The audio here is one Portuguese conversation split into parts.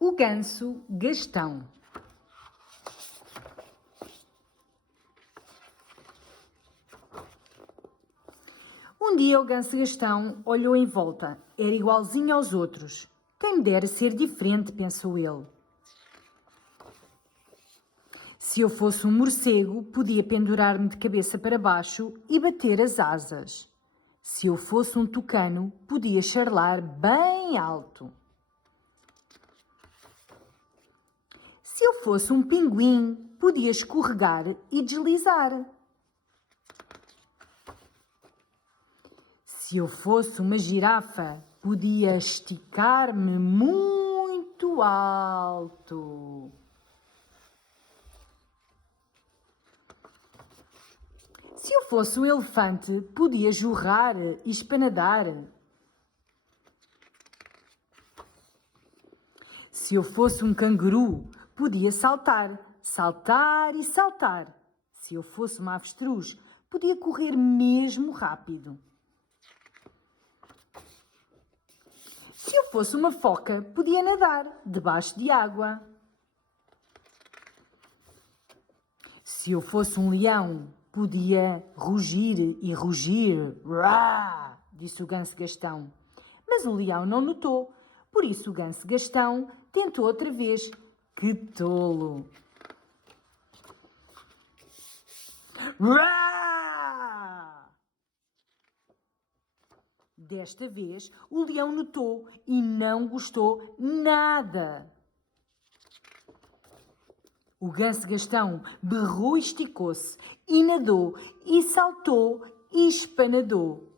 O ganso Gastão. Um dia o ganso Gastão olhou em volta. Era igualzinho aos outros. Quem me dera ser diferente, pensou ele. Se eu fosse um morcego, podia pendurar-me de cabeça para baixo e bater as asas. Se eu fosse um tucano, podia charlar bem alto. Se eu fosse um pinguim, podia escorregar e deslizar. Se eu fosse uma girafa, podia esticar-me muito alto. Se eu fosse um elefante, podia jorrar e espanadar. Se eu fosse um canguru, podia saltar, saltar e saltar. Se eu fosse uma avestruz, podia correr mesmo rápido. Se eu fosse uma foca, podia nadar debaixo de água. Se eu fosse um leão, podia rugir e rugir. Rá! Disse o ganso Gastão. Mas o leão não notou. Por isso o ganso Gastão tentou outra vez. Que tolo! Rá! Desta vez o leão notou e não gostou nada. O ganso Gastão berrou e esticou-se, e nadou, e saltou, e espanadou.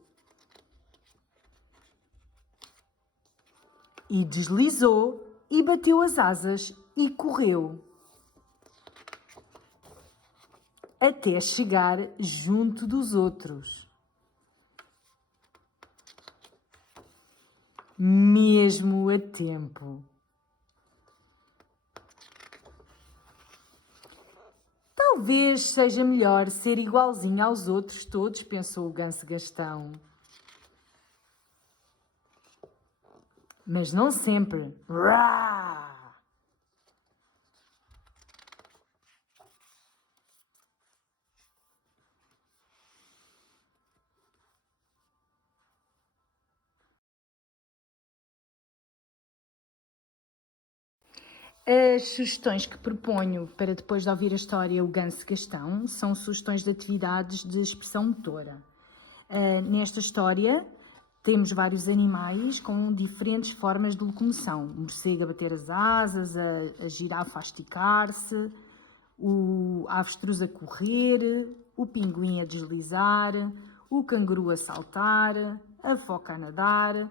E deslizou, e bateu as asas, e correu. Até chegar junto dos outros. Mesmo a tempo. Talvez seja melhor ser igualzinho aos outros todos, pensou o ganso Gastão. Mas não sempre. Rá! As sugestões que proponho para depois de ouvir a história O Ganso Gastão são sugestões de atividades de expressão motora. Nesta história temos vários animais com diferentes formas de locomoção. O morcego a bater as asas, a girafa a esticar-se, a avestruz a correr, o pinguim a deslizar, o canguru a saltar, a foca a nadar.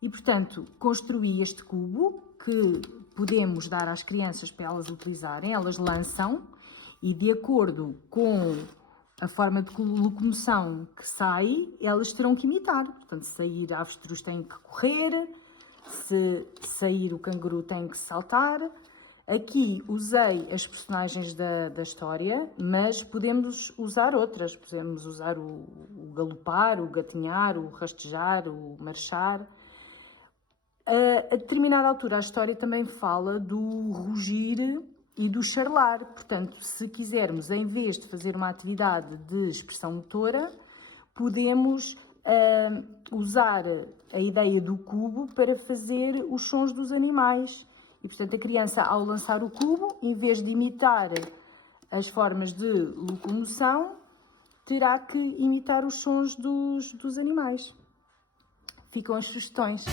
E, portanto, construí este cubo que podemos dar às crianças para elas utilizarem. Elas lançam e, de acordo com a forma de locomoção que sai, elas terão que imitar. Portanto, se sair a avestruz tem que correr, se sair o canguru tem que saltar. Aqui usei as personagens da história, mas podemos usar outras. Podemos usar o galopar, o gatinhar, o rastejar, o marchar. A determinada altura, a história também fala do rugir e do charlar. Portanto, se quisermos, em vez de fazer uma atividade de expressão motora, podemos usar a ideia do cubo para fazer os sons dos animais. E, portanto, a criança, ao lançar o cubo, em vez de imitar as formas de locomoção, terá que imitar os sons dos animais. Ficam as sugestões.